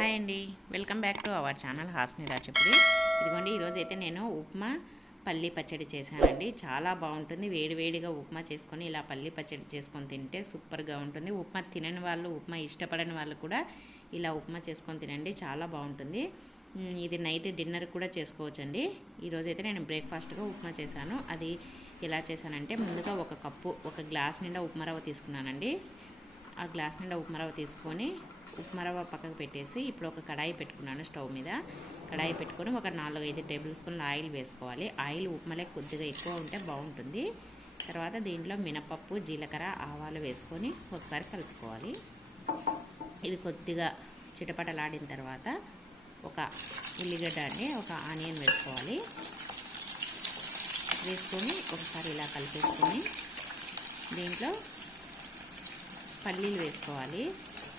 Hi అండి. Welcome back to our channel Hasni Rachapuri ఇదిగోండి ఈరోజు అయితే నేను ఉప్మా పల్లి పచ్చడి చేశానండి. చాలా బాగుంటుంది. వేడివేడిగా ఉప్మా చేసుకొని ఇలా పల్లి పచ్చడి చేసుకొని తింటే సూపర్గా ఉంటుంది. ఉప్మా తినని వాళ్ళు ఉప్మా ఇష్టపడని వాళ్ళు కూడా ఇలా ఉప్మా చేసుకొని తినండి. చాలా బాగుంటుంది. ఇది నైట్ డిన్నర్ కూడా చేసుకోవచ్చండి. ఈరోజైతే నేను బ్రేక్ఫాస్ట్గా ఉప్మా చేశాను. అది ఎలా చేశానంటే ముందుగా ఒక కప్పు ఒక గ్లాస్ నిండా ఉప్మా తీసుకున్నానండి. ఆ గ్లాస్ నిండా ఉప్మా తీసుకొని ఉప్మా రవ్వ పక్కకు పెట్టేసి ఇప్పుడు ఒక కడాయి పెట్టుకున్నాను స్టవ్ మీద. కడాయి పెట్టుకొని ఒక నాలుగు ఐదు టేబుల్ స్పూన్ల ఆయిల్ వేసుకోవాలి. ఆయిల్ ఉప్మాలే కొద్దిగా ఎక్కువ ఉంటే బాగుంటుంది. తర్వాత దీంట్లో మినపప్పు జీలకర్ర ఆవాలు వేసుకొని ఒకసారి కలుపుకోవాలి. ఇవి కొద్దిగా చిటపటలాడిన తర్వాత ఒక ఉల్లిగడ్డ అండి ఒక ఆనియన్ వేసుకోవాలి. వేసుకొని ఒకసారి ఇలా కలిపేసుకొని దీంట్లో పల్లీలు వేసుకోవాలి.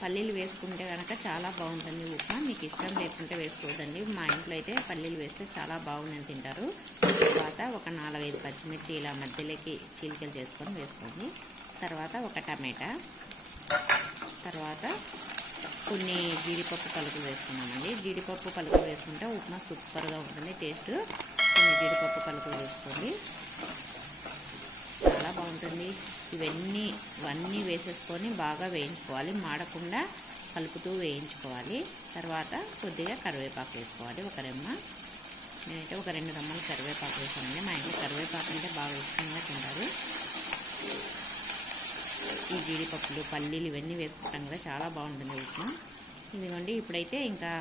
పల్లీలు వేసుకుంటే కనుక చాలా బాగుంటుంది ఉప్మా. మీకు ఇష్టం లేకుంటే వేసుకోవద్దండి. మా ఇంట్లో అయితే పల్లీలు వేస్తే చాలా బాగుందని తింటారు. తర్వాత ఒక నాలుగైదు పచ్చిమిర్చి ఇలా మధ్యలోకి చీలికలు చేసుకొని వేసుకోండి. తర్వాత ఒక టమాటా. తర్వాత కొన్ని జీడిపప్పు పలుకులు వేసుకున్నామండి జీడిపప్పు పలుకులు వేసుకుంటే ఉప్మా సూపర్గా ఉంటుంది. టేస్ట్. కొన్ని జీడిపప్పు పలుకులు వేసుకోండి. ఉంటుంది ఇవన్నీ ఇవన్నీ వేసేసుకొని బాగా వేయించుకోవాలి. మాడకుండా కలుపుతూ వేయించుకోవాలి. తర్వాత కొద్దిగా కరివేపాకు వేసుకోవాలి. ఒక రెమ్మ. నేనైతే ఒక రెండు రెమ్మలు కరివేపాకు వేసానండి. మా ఇంట్లో కరివేపాకు అంటే బాగా ఇష్టంగా తింటారు. ఈ జీడిపప్పులు పల్లీలు ఇవన్నీ వేసుకుంటాం కదా చాలా బాగుంటుంది ఉప్మా ఇదిగోండి ఇప్పుడైతే ఇంకా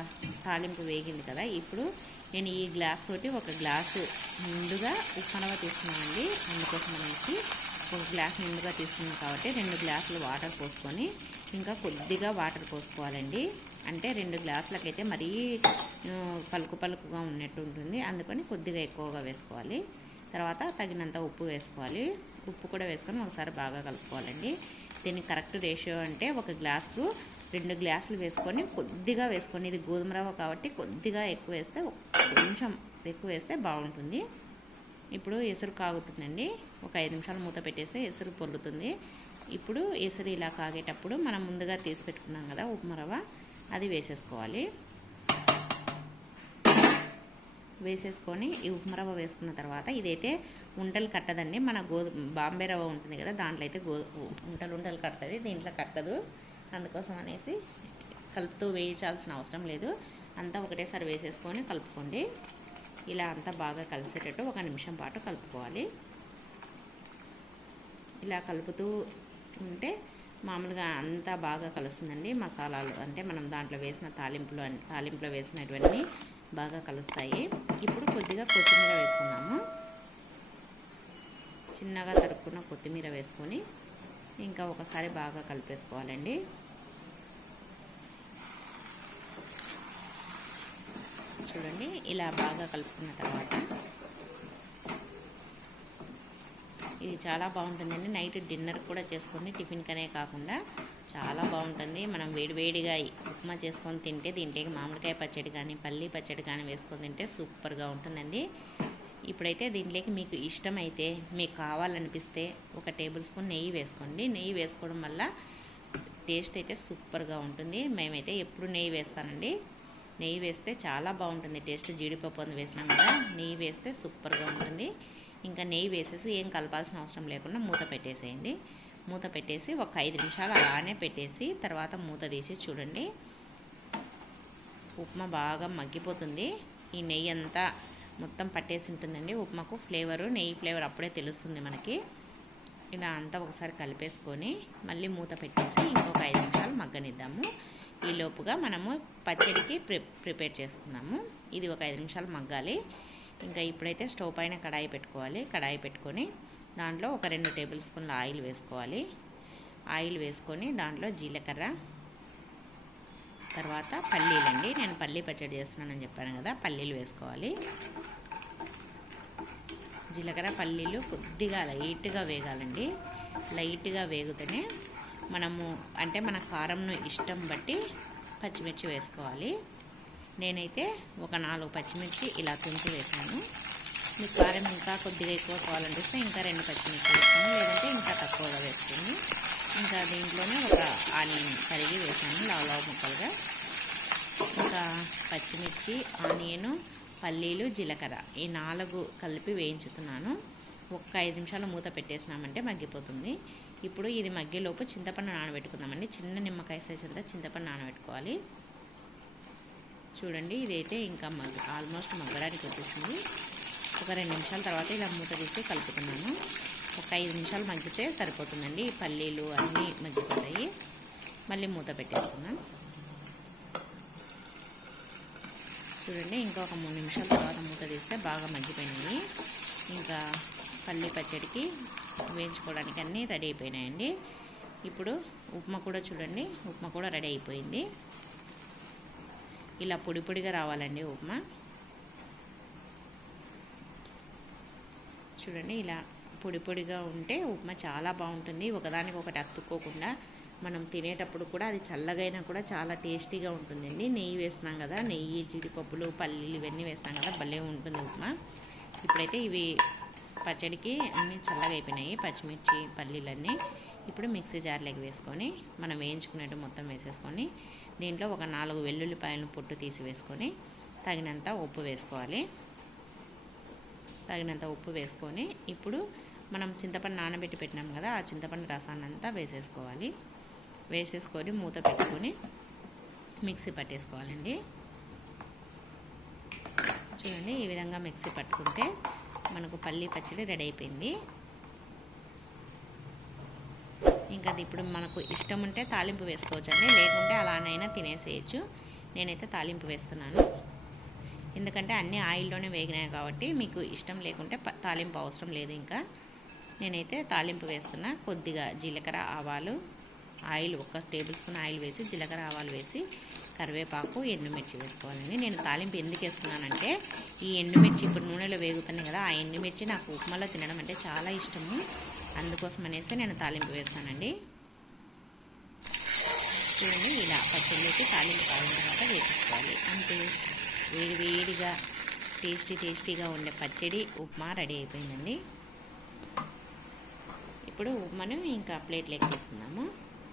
తాలింపు వేగింది కదా. ఇప్పుడు నేను ఈ గ్లాస్ తోటి ఒక గ్లాసు ముందుగా ఉప్మనవ తీసుకున్నానండి. అందుకోసం అనేసి ఒక గ్లాస్ నిండుగా తీసుకున్నాం కాబట్టి రెండు గ్లాసులు వాటర్ పోసుకొని ఇంకా కొద్దిగా వాటర్ పోసుకోవాలండి. అంటే రెండు గ్లాసులకైతే మరీ పలుకు పలుకుగా ఉన్నట్టు ఉంటుంది. అందుకని కొద్దిగా ఎక్కువగా వేసుకోవాలి. తర్వాత తగినంత ఉప్పు వేసుకోవాలి. ఉప్పు కూడా వేసుకొని ఒకసారి బాగా కలుపుకోవాలండి. దీనికి కరెక్ట్ రేషియో అంటే ఒక గ్లాసుకు రెండు గ్లాసులు వేసుకొని కొద్దిగా వేసుకొని ఇది గోధుమ రవ్వ కాబట్టి కొద్దిగా ఎక్కువ వేస్తే కొంచెం ఎక్కువ వేస్తే బాగుంటుంది. ఇప్పుడు ఎసురు కాగుతుందండి. ఒక ఐదు నిమిషాలు మూత పెట్టేస్తే ఎసురు పొల్లుతుంది ఇప్పుడు ఎసురు ఇలా కాగేటప్పుడు మనం ముందుగా తీసి పెట్టుకున్నాం కదా ఉప్మా రవ్వ అది వేసేసుకోవాలి. వేసేసుకొని ఈ ఉప్మా రవ్వ వేసుకున్న తర్వాత ఇదైతే ఉంటలు కట్టదండి. మన గోధుమ బాంబే రవ్వ ఉంటుంది కదా దాంట్లో అయితే గో ఉంటలు ఉంటలు కట్టదు దీంట్లో కట్టదు. అందుకోసం అనేసి కలుపుతూ వేయించాల్సిన అవసరం లేదు. అంతా ఒకటేసారి వేసేసుకొని కలుపుకోండి. ఇలా అంతా బాగా కలిసేటట్టు ఒక నిమిషం పాటు కలుపుకోవాలి. ఇలా కలుపుతూ ఉంటే మామూలుగా అంతా బాగా కలుస్తుందండి. మసాలాలు అంటే మనం దాంట్లో వేసిన తాలింపులు తాలింపులో వేసినటువన్నీ బాగా కలుస్తాయి. ఇప్పుడు కొద్దిగా కొత్తిమీర వేసుకుందాము. చిన్నగా తరుక్కున్న కొత్తిమీర వేసుకొని ఇంకా ఒకసారి బాగా కలిపేసుకోవాలండి. చూడండి. ఇలా బాగా కలుపుకున్న తర్వాత ఇది చాలా బాగుంటుందండి. నైట్ డిన్నర్ కూడా చేసుకొని టిఫిన్ కనే కాకుండా చాలా బాగుంటుంది. మనం వేడివేడిగా ఉప్మా చేసుకొని తింటే దీంట్లోకి మామిడికాయ పచ్చడి కానీ పల్లి పచ్చడి కానీ వేసుకొని తింటే సూపర్గా ఉంటుందండి. ఇప్పుడైతే దీంట్లోకి మీకు ఇష్టమైతే మీకు కావాలనిపిస్తే ఒక టేబుల్ స్పూన్ నెయ్యి వేసుకోండి. నెయ్యి వేసుకోవడం వల్ల టేస్ట్ అయితే సూపర్గా ఉంటుంది. మేమైతే ఎప్పుడు నెయ్యి వేస్తానండి. నెయ్యి వేస్తే చాలా బాగుంటుంది. టేస్ట్ జీడిపప్పు అందు వేసినాం కదా నెయ్యి వేస్తే సూపర్గా ఉంటుంది. ఇంకా నెయ్యి వేసేసి ఏం కలపాల్సిన అవసరం లేకుండా మూత పెట్టేసేయండి. మూత పెట్టేసి ఒక ఐదు నిమిషాలు అలానే పెట్టేసి తర్వాత మూత తీసి చూడండి. ఉప్మా బాగా మగ్గిపోతుంది. ఈ నెయ్యి అంతా మొత్తం పట్టేసి ఉంటుందండి. ఉప్మాకు ఫ్లేవరు నెయ్యి ఫ్లేవర్ అప్పుడే తెలుస్తుంది మనకి. ఇలా అంతా ఒకసారి కలిపేసుకొని మళ్ళీ మూత పెట్టేసి ఇంకొక ఐదు నిమిషాలు మగ్గనిద్దాము. ఈ లోపుగా మనము పచ్చడికి ప్రి ప్రిపేర్ చేసుకున్నాము. ఇది ఒక ఐదు నిమిషాలు మగ్గాలి. ఇంకా ఇప్పుడైతే స్టవ్ పైన కడాయి పెట్టుకోవాలి. కడాయి పెట్టుకొని దాంట్లో ఒక రెండు టేబుల్ స్పూన్ల ఆయిల్ వేసుకోవాలి. ఆయిల్ వేసుకొని దాంట్లో జీలకర్ర తర్వాత పల్లీలండి. నేను పల్లీ పచ్చడి చేస్తున్నానని చెప్పాను కదా పల్లీలు వేసుకోవాలి. జీలకర్ర పల్లీలు కొద్దిగా లైట్గా వేగాలండి. లైట్గా వేగుతూనే మనము అంటే మన కారంను ఇష్టం బట్టి పచ్చిమిర్చి వేసుకోవాలి. నేనైతే ఒక నాలుగు పచ్చిమిర్చి ఇలా తుంచి వేసాను మీ కారం ఇంకా కొద్దిగా ఎక్కువ కావాలనిపిస్తే ఇంకా రెండు పచ్చిమిర్చి వేసుకోండి లేదంటే ఇంకా తక్కువగా వేస్తుంది ఇంకా దీంట్లోనే ఒక ఆనియన్ తరిగి వేసాను లావు లావు ముక్కలుగా. ఇంకా పచ్చిమిర్చి ఆనియను పల్లీలు జీలకర్ర ఈ నాలుగు కలిపి వేయించుతున్నాను. ఒక్క ఐదు నిమిషాలు మూత పెట్టేసినామంటే మగ్గిపోతుంది. ఇప్పుడు ఇది మగ్గేలోపు చింతపండు నానబెట్టుకుందామండి. చిన్న నిమ్మకాయ సైజ్ అంతా చింతపండు నానబెట్టుకోవాలి. చూడండి ఇదైతే ఇంకా మగ్గ ఆల్మోస్ట్ మగ్గడానికి వచ్చేసింది. ఒక రెండు నిమిషాల తర్వాత ఇలా మూత తీసి కలుపుతున్నాను ఒక ఐదు నిమిషాలు మగ్గితే సరిపోతుందండి. పల్లీలు అన్నీ మగ్గిపోతాయి. మళ్ళీ మూత పెట్టేసుకున్నాను చూడండి ఇంకా ఒక మూడు నిమిషాల తర్వాత మూత తీస్తే బాగా మగ్గిపోయినాయి. ఇంకా పల్లి పచ్చడికి వేయించుకోవడానికి అన్నీ రెడీ అయిపోయినాయండి. ఇప్పుడు ఉప్మా కూడా చూడండి ఉప్మా కూడా రెడీ అయిపోయింది. ఇలా పొడి పొడిగా రావాలండి ఉప్మా. చూడండి ఇలా పొడి పొడిగా ఉంటే ఉప్మా చాలా బాగుంటుంది. ఒకదానికి ఒకటి అత్తుకోకుండా మనం తినేటప్పుడు కూడా అది చల్లగైనా కూడా చాలా టేస్టీగా ఉంటుందండి. నెయ్యి వేస్తున్నాం కదా నెయ్యి జీడిపప్పులు పల్లీలు ఇవన్నీ వేస్తాం కదా భలే ఉంటుంది ఉప్మా. ఇప్పుడైతే ఇవి పచ్చడికి అన్నీ చల్లగా అయిపోయినాయి పచ్చిమిర్చి పల్లీలన్నీ ఇప్పుడు మిక్సీ జార్లోకి వేసుకొని మనం వేయించుకునేట్టు మొత్తం వేసేసుకొని దీంట్లో ఒక నాలుగు వెల్లుల్లిపాయలను పొట్టు తీసి వేసుకొని తగినంత ఉప్పు వేసుకోవాలి. తగినంత ఉప్పు వేసుకొని ఇప్పుడు మనం చింతపండు నానబెట్టి పెట్టినాం కదా ఆ చింతపండు రసాన్ని అంతా వేసేసుకోవాలి. వేసేసుకొని మూత పెట్టుకొని మిక్సీ పట్టేసుకోవాలండి. చూడండి ఈ విధంగా మిక్సీ పట్టుకుంటే మనకు పల్లి పచ్చడి రెడీ అయిపోయింది. ఇంకా అది ఇప్పుడు మనకు ఇష్టం ఉంటే తాలింపు వేసుకోవచ్చండి లేకుంటే అలానైనా తినేసేయచ్చు. నేనైతే తాలింపు వేస్తున్నాను. ఎందుకంటే అన్నీ ఆయిల్లోనే వేగినాయి కాబట్టి మీకు ఇష్టం లేకుంటే తాలింపు అవసరం లేదు ఇంకా. నేనైతే తాలింపు వేస్తున్నా. కొద్దిగా జీలకర్ర ఆవాలు ఆయిల్ ఒక టేబుల్ స్పూన్ ఆయిల్ వేసి జీలకర్ర ఆవాలు వేసి కరివేపాకు ఎండుమిర్చి వేసుకోవాలండి. నేను తాలింపు ఎందుకు వేస్తున్నానంటే ఈ ఎండుమిర్చి ఇప్పుడు నూనెలో వేగుతున్నాయి కదా ఆ ఎండుమిర్చి నాకు ఉప్మాలో తినడం అంటే చాలా ఇష్టము. అందుకోసం అనేసి నేను తాలింపు వేస్తానండి. చూడండి ఇలా పచ్చళ్ళకి తాలింపు కాగిన తర్వాత వేసుకోవాలి అంతే. వేడి వేడిగా టేస్టీ టేస్టీగా ఉండే పచ్చడి ఉప్మా రెడీ అయిపోయిందండి. ఇప్పుడు ఉప్మాను ఇంకా ప్లేట్లోకి తీసుకుందాము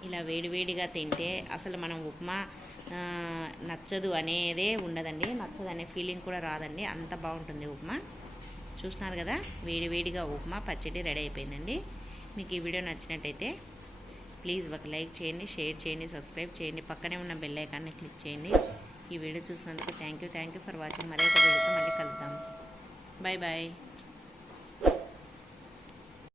ఇలా వేడివేడిగా తింటే అసలు మనం ఉప్మా నచ్చదు అనేదే ఉండదండి. నచ్చదు అనే ఫీలింగ్ కూడా రాదండి. అంత బాగుంటుంది ఉప్మా. చూస్తున్నారు కదా వేడివేడిగా ఉప్మా పచ్చడి రెడీ అయిపోయిందండి. మీకు ఈ వీడియో నచ్చినట్టయితే ప్లీజ్ ఒక లైక్ చేయండి షేర్ చేయండి సబ్స్క్రైబ్ చేయండి. పక్కనే ఉన్న బెల్ ఐకాన్ని క్లిక్ చేయండి. ఈ వీడియో చూసినందుకు thank you thank you for watching. మరొక వీడియోతో మళ్ళీ కలుద్దాం. Bye bye